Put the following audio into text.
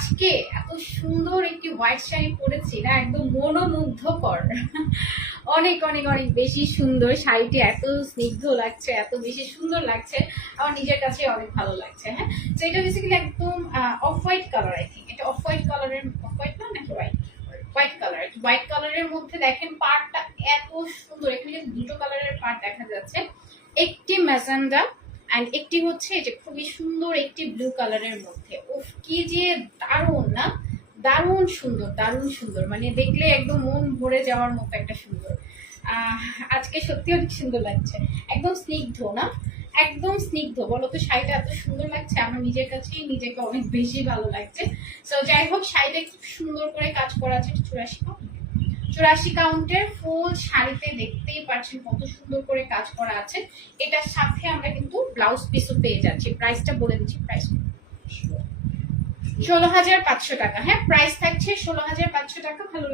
আজকে এত সুন্দর একটি হোয়াইট শাড়ি পরেছি না, একদম মনোমুগ্ধকর। অনেক অনেক অনেক বেশি সুন্দর শাড়িটি, এত স্নিগ্ধ লাগছে, এত বেশি সুন্দর লাগছে। আমার নিজের কাছে অনেক ভালো লাগছে হ্যাঁ? তো এটা বেসিক্যালি একদম off white colour I think এটা অফ হোয়াইট কালারের অফ হোয়াইট না, নাকি হোয়াইট হোয়াইট কালার হোয়াইট কালারের মধ্যে দেখেন পার্টটা এত সুন্দর। এখানে দুটো কালারের পার্ট দেখা যাচ্ছে, একটি ম্যাজেন্ডা অ্যান্ড একটি হচ্ছে যে খুবই সুন্দর একটি ব্লু কালারের মধ্যে। কি যে দারুণ, না? দারুণ সুন্দর দারুণ সুন্দর। মানে দেখলে একদম মন ভরে যাওয়ার মতো একটা সুন্দর। আজকে সত্যি অনেক সুন্দর লাগছে। একদম স্নিগ্ধ, না? একদম স্নিগ্ধ। বলো তো শাড়িটা এত সুন্দর লাগছে, আমার নিজের কাছেই নিজেকে অনেক বেশি ভালো লাগছে। তো যাই হোক শাড়িটা খুব সুন্দর করে কাজ করা আছে চুরাশি চুরাশি কাউন্টের ফুল শাড়িতে দেখতেই পাচ্ছেন কত সুন্দর করে কাজ করা আছে। এটার সাথে আমরা কিন্তু ব্লাউজ পিসও পেয়ে যাচ্ছি। প্রাইসটা বলে দিচ্ছি প্রাইস ষোলো হাজার পাঁচশো টাকা। হ্যাঁ প্রাইস থাকছে ষোলো হাজার পাঁচশো টাকা ভালো